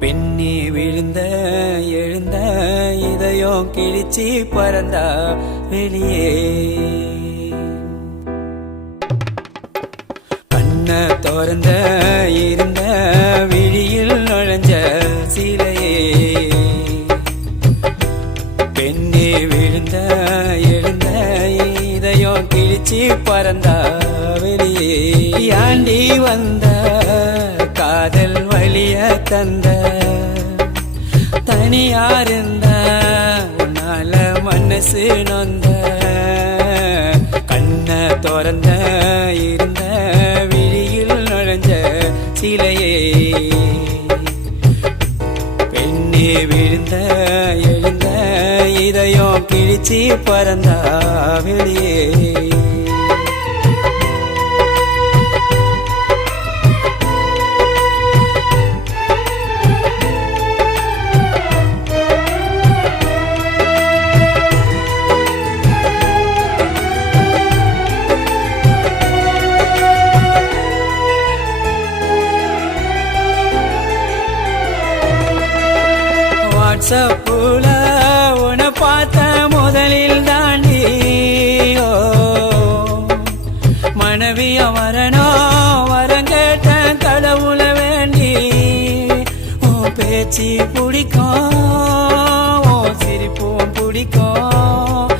பெண்ணே விழுந்த எழுந்த இதயம் கிழிச்சி பறந்தா வெளியே கண்ண திறந்த இருந்த விழியில் நுழைஞ்ச சிலையே பெண்ணே விழுந்த எழுந்த இதயம் கிழிச்சி பறந்தா வெளியே ஆண்டி வந்த காதல் வழிய தந்த தனியாருந்த உன்னால மனசு நொந்த கண்ண திறந்த இருந்த விழியில் நுழைஞ்ச சிலையே பெண்ணே விழுந்த எழுந்த இதயம் கிழிச்சி பறந்தா வெளியே வாட்ஸ்அப்புல உன பார்த்த முதலில் தாண்டி மனைவிய வரணும் வரங்கேட்ட கடவுள வேண்டி உன் பேச்சு பிடிக்கும் உன் சிரிப்பும் பிடிக்கும்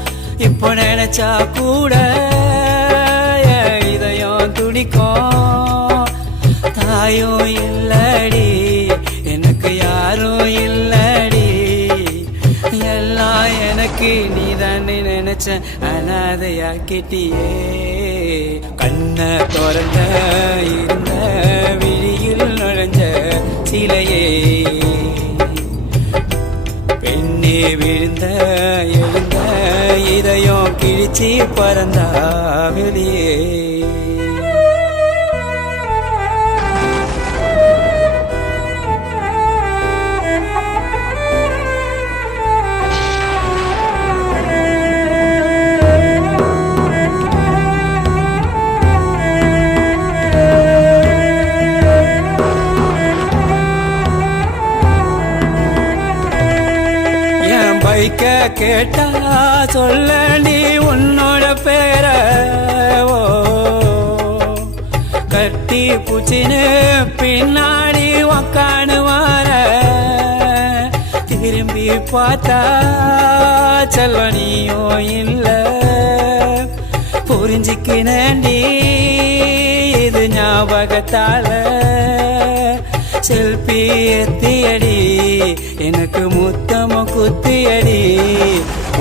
இப்போ நினைச்சா கூட இதயம் துடிக்கும் தாயும் இல்லடி எனக்கு யாரும் இல்லடி எல்லாம் எனக்கு நீதானே நினைச்ச அனாதையாக்கிட்டியே கண்ண திறந்த இருந்த விழியில் நுழைஞ்ச சிலையே பெண்ணே விழுந்த எழுந்த இதயம் கிழிச்சி பறந்தா வெளியே பைக்க கேட்டா சொல்ல நீ உன்னோட பேர கட்டி பூச்சின்னு பின்னாடி உக்கானு வார திரும்பி பார்த்தா செல்வனியோ இல்ல புரிஞ்சுக்கினேண்டி இது ஞாபகத்தால செல்பி எத்தியடி எனக்கு முத்தம குத்தியடி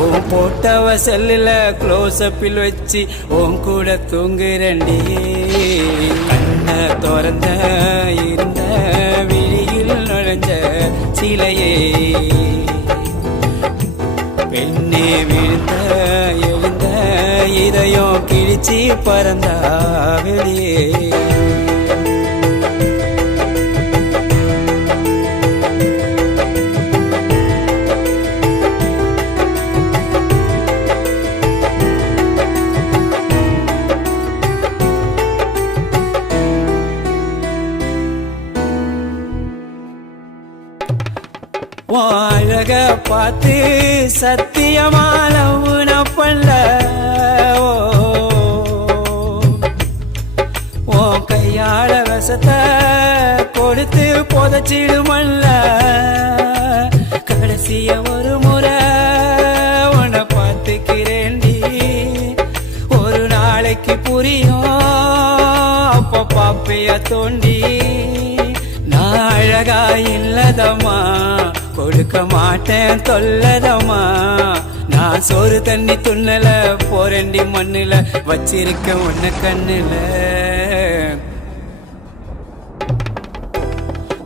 உன் போட்டவ செல்லுல க்ளோஸ் அப்பில் வச்சு உன் கூட தூங்குறண்டி கண்ண திறந்த இருந்த விழியில் நுழைஞ்ச சிலையே பெண்ணே விழுந்த எழுந்த இதயம் கிழிச்சி பறந்தா வெளியே அழக பார்த்து சத்தியமான உனப்பல்ல ஓ கையாள விஷத்தை கொடுத்து புதைச்சிடுமல்ல கடைசிய ஒரு முறை உன்னை பார்த்துக்கிறேண்டி ஒரு நாளைக்கு புரியும் அப்ப பாப்பைய தோண்டி நான் அழகா இல்லதம்மா கொடுக்க மாட்டேன் தொல்லதம்மா நான் சோறு தண்ணி துண்ணல போரண்டி மண்ணுல வச்சிருக்க உன்ன கண்ணுல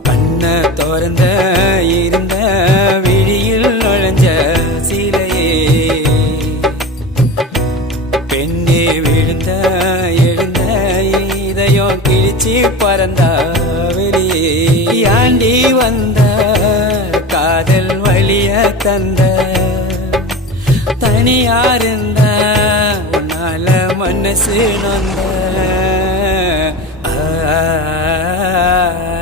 கண்ண திறந்த இருந்த விழியில் நுழைஞ்ச சிலையே பெண்ணே விழுந்த எழுந்த இதயம் கிழிச்சி பறந்தா வெளியே ஆண்டி வந்த காதல் வழிய தந்த தனியாருந்த உன்னால மனசு நொந்த ஆ